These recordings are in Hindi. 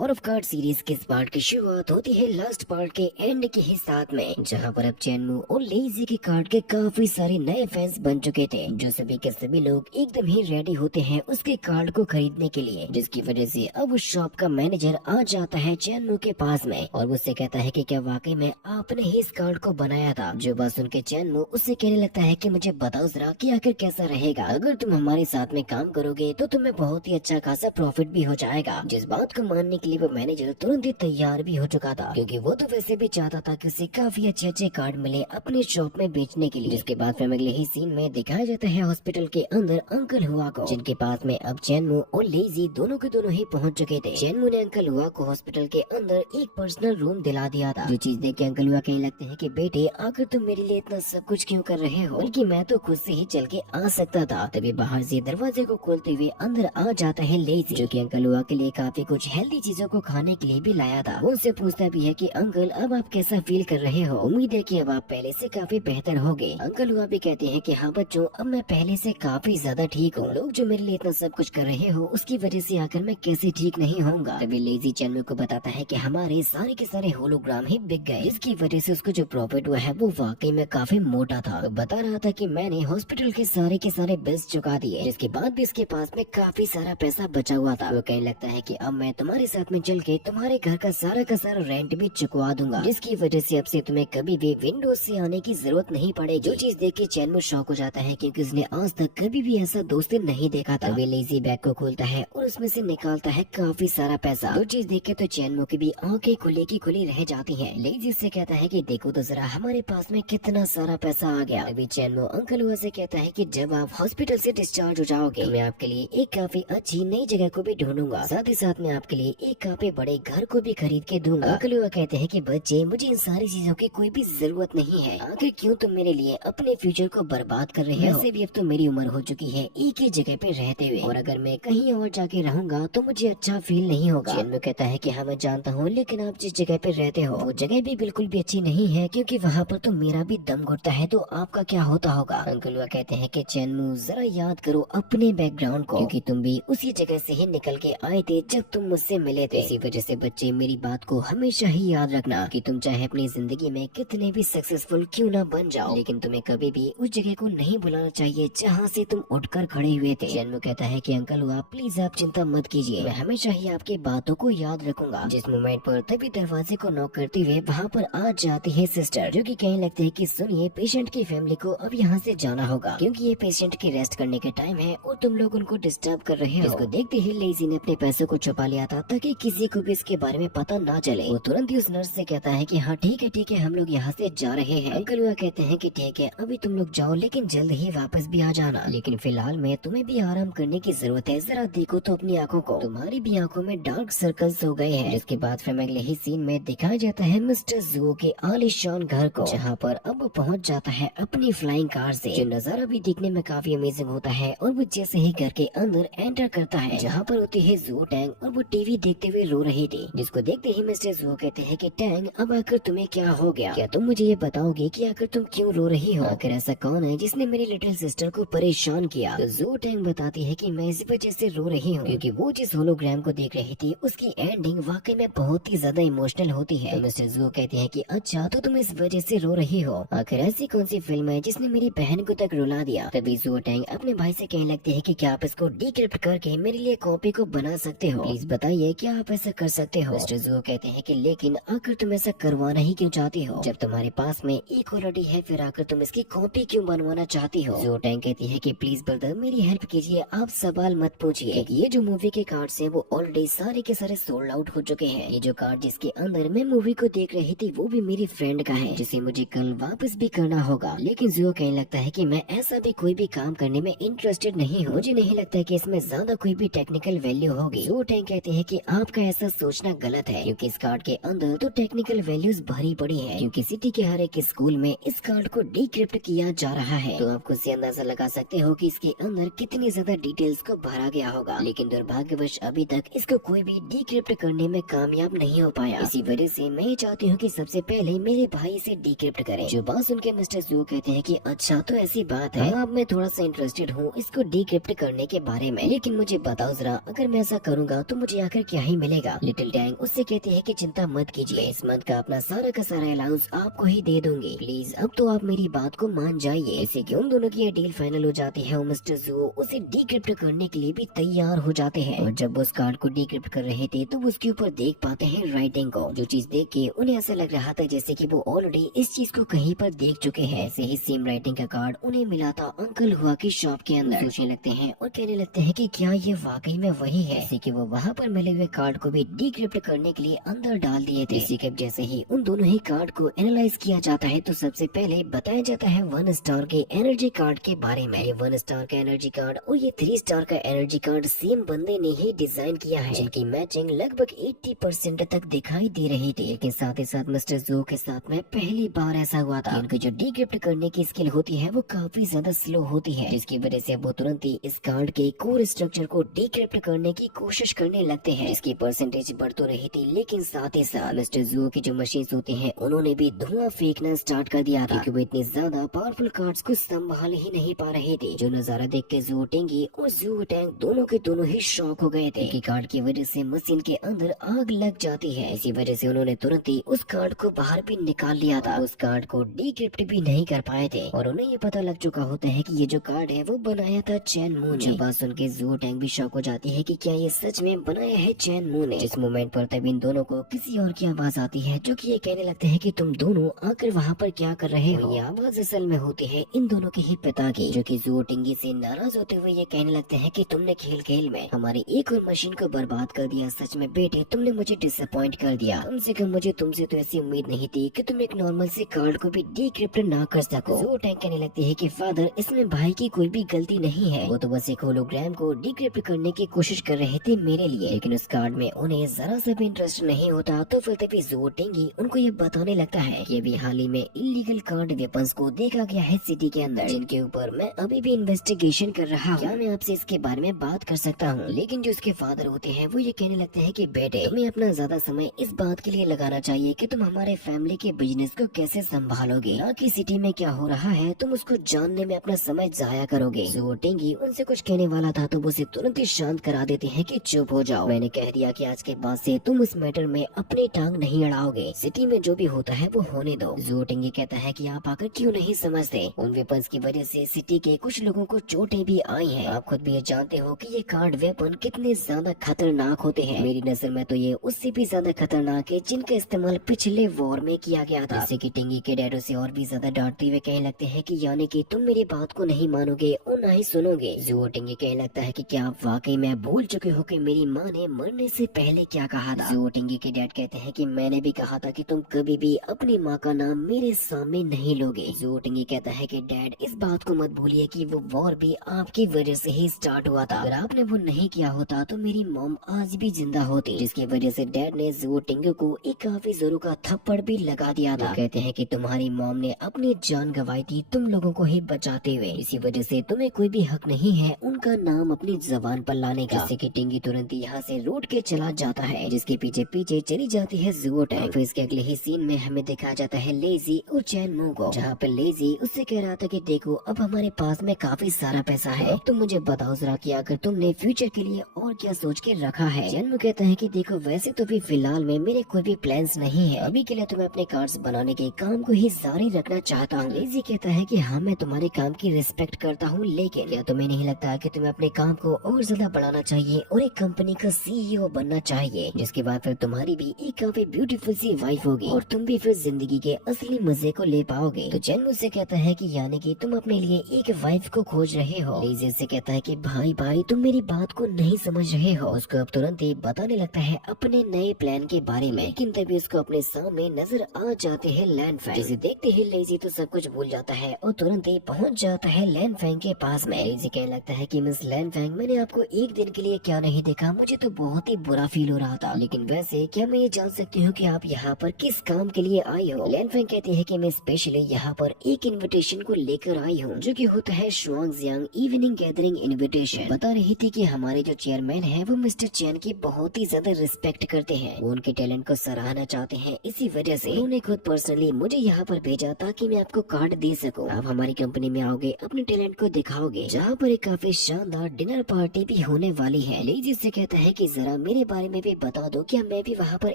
पावर ऑफ कार्ड सीरीज के इस पार्ट की शुरुआत होती है लास्ट पार्ट के एंड के ही साथ में, जहां पर अब चेनमू और लेजी के कार्ड के काफी सारे नए फैंस बन चुके थे, जो सभी के सभी लोग एकदम ही रेडी होते हैं उसके कार्ड को खरीदने के लिए, जिसकी वजह से अब उस शॉप का मैनेजर आ जाता है चेनमू के पास में और उससे कहता है कि क्या वाकई में आपने ही इस कार्ड को बनाया था। जो बात सुन के चेनमू उससे कहने लगता है कि मुझे बताओ जरा कि आखिर कैसा रहेगा, अगर तुम हमारे साथ में काम करोगे तो तुम्हें बहुत ही अच्छा खासा प्रॉफिट भी हो जाएगा। जिस बात को मानने के लिए वो मैनेजर तुरंत ही तैयार भी हो चुका था, क्योंकि वो तो वैसे भी चाहता था कि उसे काफी अच्छे अच्छे कार्ड मिले अपने शॉप में बेचने के लिए। जिसके बाद फिर अगले ही सीन में दिखाया जाता है हॉस्पिटल के अंदर अंकल हुआ को, जिनके पास में अब चेनमू और लेजी दोनों के दोनों ही पहुंच चुके थे। चेनमू ने अंकल हुआ को हॉस्पिटल के अंदर एक पर्सनल रूम दिला दिया था, जो चीज देख के अंकल हुआ कहने लगते हैं कि बेटे आखिर तुम मेरे लिए इतना सब कुछ क्यों कर रहे हो, बल्कि मैं तो खुद से ही चल के आ सकता था। तभी बाहर से दरवाजे को खोलते हुए अंदर आ जाता है लेजी, जो कि अंकल हुआ के लिए काफी कुछ हेल्दी चीजों को खाने के लिए भी लाया था। वो उससे पूछता भी है कि अंकल अब आप कैसा फील कर रहे हो, उम्मीद है कि अब आप पहले से काफी बेहतर हो गए। अंकल हुआ भी कहते हैं कि हाँ बच्चों, अब मैं पहले से काफी ज्यादा ठीक हूँ। लोग जो मेरे लिए इतना सब कुछ कर रहे हो उसकी वजह से आकर मैं कैसे ठीक नहीं होऊंगा। तभी लेजी चेनमू को बताता है कि हमारे सारे के सारे होलोग्राम ही बिक गए, जिसकी वजह से उसको जो प्रॉफिट हुआ है वो वाकई में काफी मोटा था। तो बता रहा था कि मैंने हॉस्पिटल के सारे बिल्स चुका दिए, जिसके बाद भी इसके पास में काफी सारा पैसा बचा हुआ था। वो कहने लगता है कि अब मैं तुम्हारे साथ में चल के तुम्हारे घर का सारा रेंट भी चुकवा दूंगा, जिसकी वजह से अब से तुम्हें कभी भी विंडोज से आने की जरूरत नहीं पड़ेगी। जो चीज देख के चेनमू शॉक हो जाता है, क्योंकि उसने आज तक कभी भी ऐसा दोस्त नहीं देखा था। वे लेजी बैग को खोलता है और उसमें से निकालता है काफी सारा पैसा। जो चीज देख के तो चेनमू की भी आंखें खुली की खुली रह जाती हैं। लेजी से कहता है कि देखो तो जरा हमारे पास में कितना सारा पैसा आ गया। अभी चेनमू अंकल हुआ से कहता है कि जब आप हॉस्पिटल से डिस्चार्ज हो जाओगे तो मैं आपके लिए एक काफी अच्छी नई जगह को भी ढूंढूंगा, साथ ही साथ मैं आपके लिए एक काफी बड़े घर को भी खरीद के दूंगा। अंकल हुआ कहते हैं कि बच्चे, मुझे इन सारी चीजों की कोई भी जरूरत नहीं है, आखिर क्यों तुम मेरे लिए अपने फ्यूचर को बर्बाद कर रहे हो। वैसे भी अब तो मेरी उम्र हो चुकी है एक ही जगह पे रहते हुए, और अगर मैं कहीं और जाके रहूंगा तो मुझे अच्छा फील नहीं होगा। चेनमू कहता है कि हाँ मैं जानता हूँ, लेकिन आप जिस जगह पे रहते हो वो जगह भी बिल्कुल भी अच्छी नहीं है, क्योंकि वहाँ पर तो मेरा भी दम घुटता है, तो आपका क्या होता होगा। अंकल हुआ कहते हैं कि चेनमू जरा याद करो अपने बैकग्राउंड को, क्योंकि तुम भी उसी जगह से ही निकल के आए थे जब तुम मुझसे मिले थे। इसी वजह से बच्चे मेरी बात को हमेशा ही याद रखना कि तुम चाहे अपनी जिंदगी में कितने भी सक्सेसफुल क्यों ना बन जाओ, लेकिन तुम्हें कभी भी उस जगह को नहीं भुलाना चाहिए जहाँ से तुम उठकर खड़े हुए थे। चेनमू कहता है कि अंकल हुआ प्लीज आप चिंता मत कीजिए, मैं हमेशा ही आपकी बातों को याद रखूंगा। जिस मोमेंट पर तभी दरवाजे को नॉक करते हुए वहाँ पर आ जाती है सिस्टर, जो कि कहने लगते हैं कि सुनिए पेशेंट की फैमिली को अब यहाँ से जाना होगा, क्योंकि ये पेशेंट के रेस्ट करने का टाइम है और तुम लोग उनको डिस्टर्ब कर रहे हो। इसको देखते ही लेजी ने अपने पैसों को छुपा लिया था ताकि किसी को भी इसके बारे में पता ना चले। वो तुरंत ही उस नर्स से कहता है कि हाँ ठीक है हम लोग यहाँ से जा रहे हैं। अंकल हुआ कहते हैं कि ठीक है अभी तुम लोग जाओ, लेकिन जल्द ही वापस भी आ जाना, लेकिन फिलहाल में तुम्हें भी आराम करने की जरूरत है। जरा देखो तो अपनी आंखों को, तुम्हारी भी आंखों में डार्क सर्कल्स हो गए हैं। जिसके बाद फिर अगले ही सीन में दिखाया जाता है मिस्टर जुओ के आलीशान घर को, जहाँ पर अब पहुँच जाता है अपनी फ्लाइंग कार से। जो नजारा भी दिखने में काफी अमेजिंग होता है, और वो जैसे ही घर के अंदर एंटर करता है जहाँ पर होती है जुओ टैंग, और वो टीवी देखते हुए रो रही थी। जिसको देखते ही मिस्टर जुओ कहते हैं कि टैंग अब आखिर तुम्हें क्या हो गया, क्या तुम मुझे ये बताओगे कि आखिर तुम क्यों रो रही हो, आखिर ऐसा कौन है जिसने मेरी लिटिल सिस्टर को परेशान किया। तो जुओ टैंग बताती है कि मैं इस वजह से रो रही हूँ क्योंकि वो जिस होलोग्राम को देख रही थी उसकी एंडिंग वाकई में बहुत ही ज्यादा इमोशनल होती है। तो मिस्टर जुओ कहते हैं कि अच्छा तो तुम इस वजह से रो रही हो, आखिर ऐसी कौन सी फिल्म है जिसने मेरी बहन को तक रुला दिया। तभी जुओ टैंग अपने भाई से कहने लगते हैं कि क्या आप इसको डिक्रिप्ट करके मेरे लिए कॉपी को बना सकते हो, प्लीज बताइए क्या आप ऐसा कर सकते हो। मिस्टर जुओ कहते हैं कि लेकिन आखिर तुम ऐसा करवाना ही क्यों चाहती हो, जब तुम्हारे पास में एक ऑलरेडी है, फिर आकर तुम इसकी कॉपी क्यों बनवाना चाहती हो। जुओ टैंग कहती है कि प्लीज ब्रदर मेरी हेल्प कीजिए, आप सवाल मत पूछिए। ये जो मूवी के कार्ड्स हैं वो ऑलरेडी सारे के सारे सोल्ड आउट हो चुके हैं। ये जो कार्ड जिसके अंदर मैं मूवी को देख रही थी वो भी मेरी फ्रेंड का है, जिसे मुझे कल वापस भी करना होगा। लेकिन जुओ कहने लगता है कि मैं ऐसा भी कोई भी काम करने में इंटरेस्टेड नहीं हूँ, मुझे नहीं लगता कि इसमें ज्यादा कोई भी टेक्निकल वैल्यू होगी। जुओ टैंग कहते हैं कि आपका ऐसा सोचना गलत है, क्योंकि इस कार्ड के अंदर तो टेक्निकल वैल्यूज भरी पड़ी है, क्योंकि सिटी के हर एक स्कूल में इस कार्ड को डिक्रिप्ट किया जा रहा है। तो आप खुद से अंदाजा लगा सकते हो कि इसके अंदर कितनी ज्यादा डिटेल्स को भरा गया होगा, लेकिन दुर्भाग्यवश अभी तक इसको कोई भी डिक्रिप्ट करने में कामयाब नहीं हो पाया। इसी वजह से मैं ये चाहती हूँ कि सबसे पहले मेरे भाई से डिक्रिप्ट करें। जो बात सुन के मिस्टर जुओ कहते हैं कि अच्छा तो ऐसी बात है, अब मैं थोड़ा सा इंटरेस्टेड हूँ इसको डिक्रिप्ट करने के बारे में, लेकिन मुझे बताओ जरा अगर मैं ऐसा करूँगा तो मुझे आकर क्या ही नहीं मिलेगा। लिटिल टैंग उससे कहती है कि चिंता मत कीजिए, इस मंथ का अपना सारा का सारा अलाउंस आपको ही दे दूंगी, प्लीज अब तो आप मेरी बात को मान जाइए। इसी की उन दोनों की डील फाइनल हो जाती है और मिस्टर ज़ू उसे डिक्रिप्ट करने के लिए भी तैयार हो जाते हैं। और जब वो उस कार्ड को डिक्रिप्ट कर रहे थे तो वो उसके ऊपर देख पाते हैं राइटिंग को, जो चीज देख के उन्हें ऐसा लग रहा था जैसे कि वो ऑलरेडी इस चीज को कहीं पर देख चुके हैं। ऐसे ही सेम राइटिंग का कार्ड उन्हें मिला था अंकल हुआ की शॉप के अंदर। सोचने लगते हैं और कहने लगते हैं कि क्या ये वाकई में वही है, जैसे कि वो वहाँ पर मिले हुए कार्ड को भी डिक्रिप्ट करने के लिए अंदर डाल दिए थे। इसी के जैसे ही उन दोनों ही कार्ड को एनालाइज किया जाता है तो सबसे पहले बताया जाता है 1 स्टार के एनर्जी कार्ड के बारे में। ये 1 स्टार का एनर्जी कार्ड और ये 3 स्टार का एनर्जी कार्ड सेम बंदे ने ही डिजाइन किया है, जिनकी मैचिंग लगभग 80% तक दिखाई दे रही थी। लेकिन साथ ही साथ मिस्टर ज़ू के साथ में पहली बार ऐसा हुआ था, उनकी जो डिक्रिप्ट करने की स्किल होती है वो काफी ज्यादा स्लो होती है, जिसकी वजह से वो तुरंत ही इस कार्ड के कोर स्ट्रक्चर को डिक्रिप्ट करने की कोशिश करने लगते हैं, जिसकी परसेंटेज बढ़ तो रही थी लेकिन साथ ही साथ मिस्टर ज़ू की जो मशीन होती है उन्होंने भी धुआं फेंकना स्टार्ट कर दिया था, क्योंकि वो इतनी ज्यादा पावरफुल कार्ड्स को संभाल ही नहीं पा रहे थे। जो नजारा देख के ज़ू टिंगी और ज़ू टैंग दोनों के दोनों ही शॉक हो गए थे कि कार्ड की वजह से मशीन के अंदर आग लग जाती है। इसी वजह से उन्होंने तुरंत ही उस कार्ड को बाहर भी निकाल लिया था, उस कार्ड को डिक्रिप्ट भी नहीं कर पाए थे और उन्हें ये पता लग चुका होता है कि ये जो कार्ड है वो बनाया था चैन मू ने। बात सुन के ज़ू टैंग भी शॉक हो जाती है कि क्या ये सच में बनाया है चैन मू ने। इस मोमेंट पर तब इन दोनों को किसी और की आवाज आती है जो कि ये कहने लगते हैं कि तुम दोनों आकर वहाँ पर क्या कर रहे हो। ये आवाज असल में होती है इन दोनों के ही पिता की, जो कि ज़ू टिंगी से नाराज होते हुए ये कहने लगते हैं कि तुमने खेल खेल में हमारी एक और मशीन को बर्बाद कर दिया। सच में बेटे तुमने मुझे डिसअपॉइंट कर दिया, कम से कम मुझे तुमसे तो ऐसी उम्मीद नहीं थी कि तुम एक नॉर्मल से कार्ड को भी डिक्रिप्ट ना कर सको। ज़ू टैंग कहने लगती है कि फादर इसमें भाई की कोई भी गलती नहीं है, वो तो बस एक होलोग्राम को डिक्रिप्ट करने की कोशिश कर रहे थे मेरे लिए, लेकिन उस कार्ड में उन्हें जरा सा भी इंटरेस्ट नहीं होता। तो फिर तभी ज़ू टिंगी उनको ये बताने लगता है कि अभी हाल ही में इलीगल कार्ड वेपन्स को देखा गया है सिटी के अंदर, जिनके ऊपर मैं अभी भी इन्वेस्टिगेशन कर रहा हूँ। क्या मैं आपसे इसके बारे में बात कर सकता हूँ? लेकिन जो उसके फादर होते हैं वो ये कहने लगते हैं कि बेटे तुम्हें अपना ज्यादा समय इस बात के लिए लगाना चाहिए कि तुम हमारे फैमिली के बिजनेस को कैसे संभालोगे, ना कि सिटी में क्या हो रहा है तुम उसको जानने में अपना समय जाया करोगे। ज़ू टिंगी उनसे कुछ कहने वाला था तो वो उसे तुरंत ही शांत करा देते हैं कि चुप हो जाओ, मैंने कह दिया कि आज के बाद से तुम इस मैटर में अपनी टांग नहीं अड़ाओगे, सिटी में जो भी होता है वो होने दो। ज़ू टिंगी कहता है कि आप आकर क्यों नहीं समझते, उन वेपन्स की वजह से सिटी के कुछ लोगों को चोटें भी आई हैं। आप खुद भी ये जानते हो कि ये कार्ड वेपन कितने ज्यादा खतरनाक होते हैं। मेरी नजर में तो ये उससे भी ज्यादा खतरनाक है जिनका इस्तेमाल पिछले वॉर में किया गया था। जैसे कि टिंगी के डैड उसे और भी ज्यादा डांटते हुए कहने लगते हैं कि यानी कि तुम मेरी बात को नहीं मानोगे और ना ही सुनोगे। ज़ू टिंगी कहने लगता है कि क्या आप वाकई में भूल चुके हो कि मेरी माँ ने मरने से पहले क्या कहा था। ज़ू टिंगी के डैड कहते हैं कि मैंने भी कहा था कि तुम कभी भी अपनी माँ का नाम मेरे सामने नहीं लोगे। ज़ू टिंगी कहता है कि डैड इस बात को मत भूलिए कि वो वॉर भी आपकी वजह से ही स्टार्ट हुआ था, अगर आपने वो नहीं किया होता तो मेरी मॉम आज भी जिंदा होती, जिसकी वजह से डैड ने ज़ू टिंगी को एक काफी जोरों का थप्पड़ भी लगा दिया था। कहते हैं कि तुम्हारी मॉम ने अपनी जान गंवाई थी तुम लोगों को ही बचाते हुए, इसी वजह से तुम्हें कोई भी हक नहीं है उनका नाम अपनी जबान पर लाने का। जिससे कि टिंगी तुरंत यहाँ से रोड के चला जाता है, जिसके पीछे पीछे चली जाती है ज़ू टैंग। फिर इसके अगले ही सीन में हमें दिखाया जाता है लेजी और चैन मू को, जहाँ पे लेजी उससे कह रहा था कि देखो अब हमारे पास में काफी सारा पैसा है, तुम मुझे बताओ जरा कि अगर तुमने फ्यूचर के लिए और क्या सोच के रखा है। चैन मू कहता है कि देखो वैसे तो भी फिलहाल में मेरे कोई भी प्लान्स नहीं है, अभी के लिए तो मैं अपने कार्ड्स बनाने के काम को ही जारी रखना चाहता हूँ। लेजी कहता है कि हाँ मैं तुम्हारे काम की रिस्पेक्ट करता हूँ, लेकिन क्या तुम्हें नहीं लगता कि तुम्हें अपने काम को और ज्यादा बढ़ाना चाहिए और एक कंपनी का सीईओ बनना चाहिए, जिसके बाद फिर तुम्हारी भी एक काफी ब्यूटीफुल सी वाइफ होगी और तुम भी फिर जिंदगी के असली मजे को ले पाओगे। तो चैन मुझसे कहता है कि यानी कि तुम अपने लिए एक वाइफ को खोज रहे हो। लेजी उससे कहता है कि भाई भाई तुम मेरी बात को नहीं समझ रहे हो। उसको अब तुरंत ही बताने लगता है अपने नए प्लान के बारे में, लेकिन तभी उसको अपने सामने नजर आ जाते हैं लैंड फैंग, जिसे देखते ही लेजी तो सब कुछ भूल जाता है और तुरंत ही पहुंच जाता है लैंड फैंग के पास में। लेजी कहने लगता है कि मिस लैंड फैंग मैंने आपको एक दिन के लिए क्या नहीं देखा, मुझे तो बहुत ही बुरा फील हो रहा था, लेकिन वैसे क्या मैं ये जान सकती हूँ कि आप यहाँ पर किस काम के लिए आई हो। लैंड फैंग कहती है कि मैं स्पेशली यहाँ पर एक इन्विटेशन को लेकर आई हूँ, जो कि होता है शुआंगजियांग इवनिंग गैदरिंग इन्विटेशन। बता रही थी कि हमारे जो चेयरमैन है वो मिस्टर चैन की बहुत ही ज्यादा रिस्पेक्ट करते हैं, वो उनके टैलेंट को सराहना चाहते हैं, इसी वजह से उन्होंने खुद पर्सनली मुझे यहाँ पर भेजा ताकि मैं आपको कार्ड दे सकूँ। आप हमारी कंपनी में आओगे, अपने टैलेंट को दिखाओगे, जहाँ पर एक काफी शानदार डिनर पार्टी भी होने वाली है। लेजी से कहता है कि जरा मेरे बारे में भी बता दो, क्या मैं भी वहाँ पर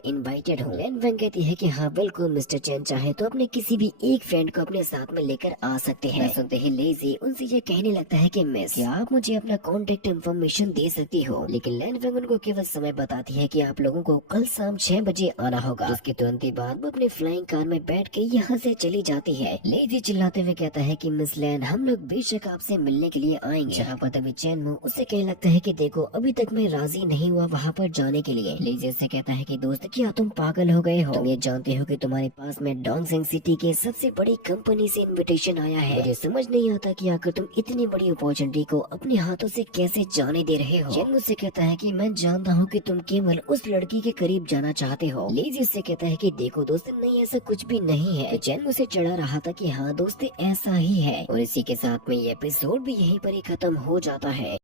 इनवाइटेड हूँ। लैन वेंग कहती है कि हाँ बिल्कुल मिस्टर चैन, चाहे तो अपने किसी भी एक फ्रेंड को अपने साथ में लेकर आ सकते हैं। सुनते ही लेजी उनसे ये कहने लगता है कि मिस, क्या आप मुझे अपना कॉन्टेक्ट इन्फॉर्मेशन दे सकती हो। लेकिन लैन वेंग उनको केवल समय बताती है कि आप लोगों को कल शाम 6 बजे आना होगा। इसके तुरंत ही बाद वो अपनी फ्लाइंग कार में बैठ के यहाँ से चली जाती है। लेजी चिल्लाते हुए कहता है कि मिस लैन, हम लोग बेशक आपसे मिलने के लिए आएंगे। जहाँ पर तभी चैन मू उससे कहने लगता है कि देखो अभी तक मैं राजी नहीं हुआ वहाँ पर जाने के लिए। लेजी से कहता है कि दोस्त, क्या तुम पागल हो गए हो? तुम ये जानते हो कि तुम्हारे पास में डोंगसेंग सिटी के सबसे बड़ी कंपनी से इनविटेशन आया है। मुझे समझ नहीं आता कि आखिर तुम इतनी बड़ी अपॉर्चुनिटी को अपने हाथों से कैसे जाने दे रहे हो। चैन मुझसे कहता है कि मैं जानता हूँ कि तुम केवल उस लड़की के करीब जाना चाहते हो। लेजी उससे कहता है कि देखो दोस्त, नहीं ऐसा कुछ भी नहीं है। चैन मुझसे चढ़ा रहा था कि हाँ दोस्त ऐसा ही है। और इसी के साथ में ये एपिसोड भी यहीं पर ही खत्म हो जाता है।